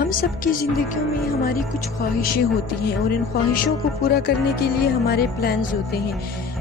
ہم سب کی زندگیوں میں ہماری کچھ خواہشیں ہوتی ہیں اور ان خواہشوں کو پورا کرنے کے لیے ہمارے پلانز ہوتے ہیں،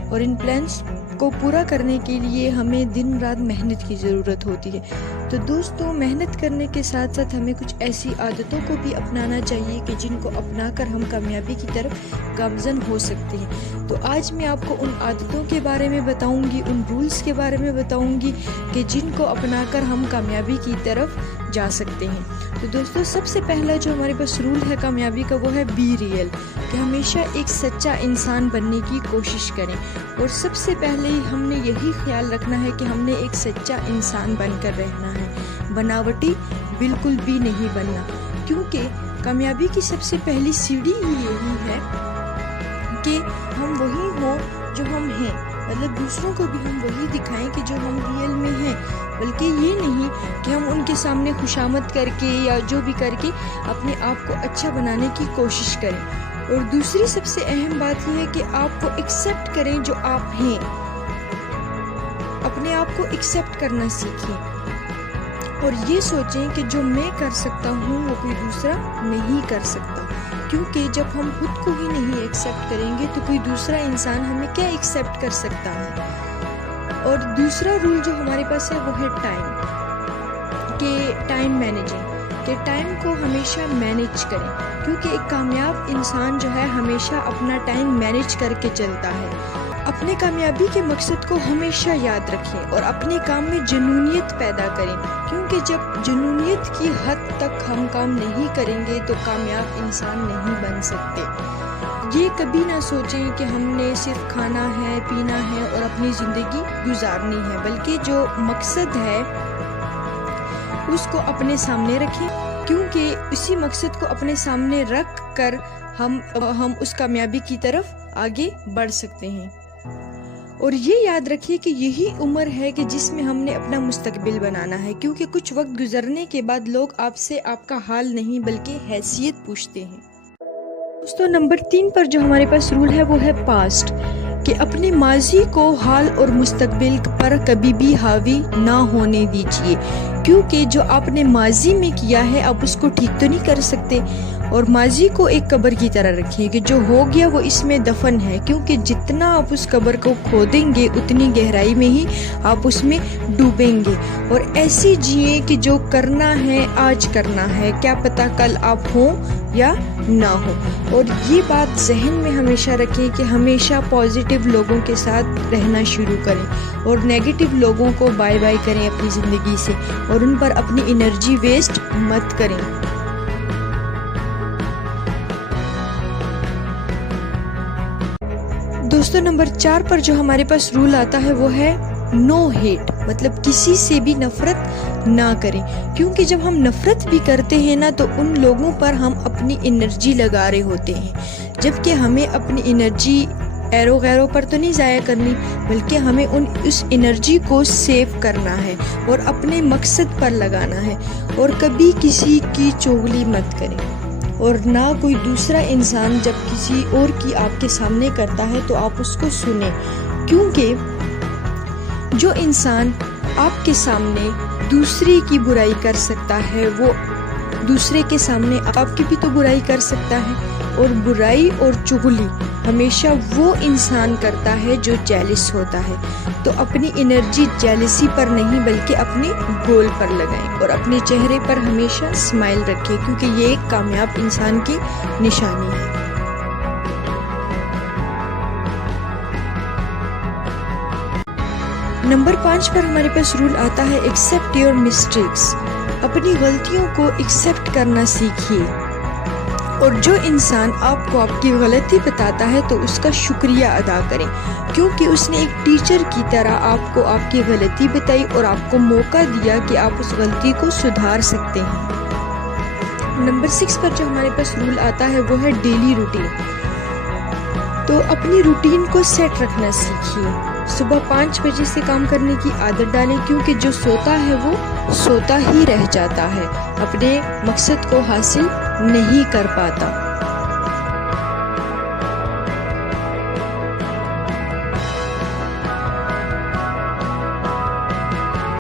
اور ان پلانز کو پورا کرنے کے لیے ہمیں دن رات محنت کی ضرورت ہوتی ہے۔ تو دوستو، محنت کرنے کے ساتھ ساتھ ہمیں کچھ ایسی عادتوں کو بھی اپنانا چاہیے کہ جن کو اپنا کر ہم کامیابی کی طرف گامزن ہو سکتے ہیں۔ تو آج میں آپ کو ان عادتوں کے بارے میں بتاؤں گی، ان رولز کے بارے میں بتاؤں گی کہ جن کو اپنا کر ہم کامیابی کی طرف جا سکتے ہیں۔ تو دوستو، سب سے پہلا جو ہمارے پاس رول ہے کامیابی کا، وہ ہے بی ریئل، کہ ہمیشہ ایک سچا انسان بننے کی کوشش کریں۔ اور سب سے پہلے ہم نے یہی خیال رکھنا ہے کہ ہم نے ایک سچا انسان بن کر رہنا ہے، بناوٹی بالکل بھی نہیں بننا، کیونکہ کامیابی کی سب سے پہلی سیڑھی ہی یہی ہے کہ ہم وہی ہوں جو ہم ہیں، مطلب دوسروں کو بھی ہم وہی دکھائیں کہ جو ہم ریئل میں ہیں، بلکہ یہ نہیں کہ ہم ان کے سامنے خوشامد کر کے یا جو بھی کر کے اپنے آپ کو اچھا بنانے کی کوشش کریں۔ اور دوسری سب سے اہم بات یہ ہے کہ آپ کو ایکسیپٹ کریں جو آپ ہیں، اپنے آپ کو ایکسیپٹ کرنا سیکھیں، اور یہ سوچیں کہ جو میں کر سکتا ہوں وہ کوئی دوسرا نہیں کر سکتا، کیونکہ جب ہم خود کو ہی نہیں ایکسیپٹ کریں گے تو کوئی دوسرا انسان ہمیں کیا ایکسیپٹ کر سکتا ہے۔ اور دوسرا رول جو ہمارے پاس ہے وہ ہے ٹائم، کہ ٹائم مینیجنگ، کہ ٹائم کو ہمیشہ مینیج کریں، کیونکہ ایک کامیاب انسان جو ہے ہمیشہ اپنا ٹائم مینیج کر کے چلتا ہے۔ اپنے کامیابی کے مقصد کو ہمیشہ یاد رکھیں اور اپنے کام میں جنونیت پیدا کریں، کیونکہ جب جنونیت کی حد تک ہم کام نہیں کریں گے تو کامیاب انسان نہیں بن سکتے۔ یہ کبھی نہ سوچیں کہ ہم نے صرف کھانا ہے، پینا ہے اور اپنی زندگی گزارنی ہے، بلکہ جو مقصد ہے اس کو اپنے سامنے رکھیں، کیونکہ اسی مقصد کو اپنے سامنے رکھ کر ہم اس کامیابی کی طرف آگے بڑھ سکتے ہیں۔ اور یہ یاد رکھیے کہ یہی عمر ہے کہ جس میں ہم نے اپنا مستقبل بنانا ہے، کیونکہ کچھ وقت گزرنے کے بعد لوگ آپ سے آپ کا حال نہیں بلکہ حیثیت پوچھتے ہیں۔ دوستو، نمبر 3 پر جو ہمارے پاس رول ہے وہ ہے پاسٹ، کہ اپنے ماضی کو حال اور مستقبل پر کبھی بھی حاوی نہ ہونے دیجیے، کیونکہ جو آپ نے ماضی میں کیا ہے آپ اس کو ٹھیک تو نہیں کر سکتے، اور ماضی کو ایک قبر کی طرح رکھیے کہ جو ہو گیا وہ اس میں دفن ہے، کیونکہ جتنا آپ اس قبر کو کھودیں گے اتنی گہرائی میں ہی آپ اس میں ڈوبیں گے۔ اور ایسی جیئیں کہ جو کرنا ہے آج کرنا ہے، کیا پتہ کل آپ ہوں یا نہ ہو۔ اور یہ بات ذہن میں ہمیشہ رکھیں کہ ہمیشہ پازیٹیو لوگوں کے ساتھ رہنا شروع کریں اور نیگیٹو لوگوں کو بائے بائے کریں اپنی زندگی سے، اور ان پر اپنی انرجی ویسٹ مت کریں۔ دوستو، نمبر 4 پر جو ہمارے پاس رول آتا ہے وہ ہے نو ہیٹ، مطلب کسی سے بھی نفرت نہ کریں، کیونکہ جب ہم نفرت بھی کرتے ہیں نا تو ان لوگوں پر ہم اپنی انرجی لگا رہے ہوتے ہیں، جبکہ ہمیں اپنی انرجی ایرو غیروں پر تو نہیں ضائع کرنی، بلکہ ہمیں اس انرجی کو سیو کرنا ہے اور اپنے مقصد پر لگانا ہے۔ اور کبھی کسی کی چغلی مت کریں، اور نہ کوئی دوسرا انسان جب کسی اور کی آپ کے سامنے کرتا ہے تو آپ اس کو سنیں، کیونکہ جو انسان آپ کے سامنے دوسرے کی برائی کر سکتا ہے وہ دوسرے کے سامنے آپ کی بھی تو برائی کر سکتا ہے۔ اور برائی اور چغلی ہمیشہ وہ انسان کرتا ہے جو جیلس ہوتا ہے۔ تو اپنی انرجی جیلسی پر نہیں بلکہ اپنے گول پر لگائیں، اور اپنے چہرے پر ہمیشہ اسمائل رکھیں، کیونکہ یہ ایک کامیاب انسان کی نشانی ہے۔ نمبر 5 پر ہمارے پاس رول آتا ہے ایکسیپٹ یور مسٹیکس، اپنی غلطیوں کو ایکسیپٹ کرنا سیکھیے، اور جو انسان آپ کو آپ کی غلطی بتاتا ہے تو اس کا شکریہ ادا کریں، کیونکہ اس نے ایک ٹیچر کی طرح آپ کو آپ کی غلطی بتائی اور آپ کو موقع دیا کہ آپ اس غلطی کو سدھار سکتے ہیں۔ نمبر 6 پر جو ہمارے پاس رول آتا ہے وہ ہے ڈیلی روٹین، تو اپنی روٹین کو سیٹ رکھنا سیکھیے، صبح 5 بجے سے کام کرنے کی عادت ڈالیں، کیونکہ جو سوتا ہے وہ سوتا ہی رہ جاتا ہے، اپنے مقصد کو حاصل نہیں کر پاتا۔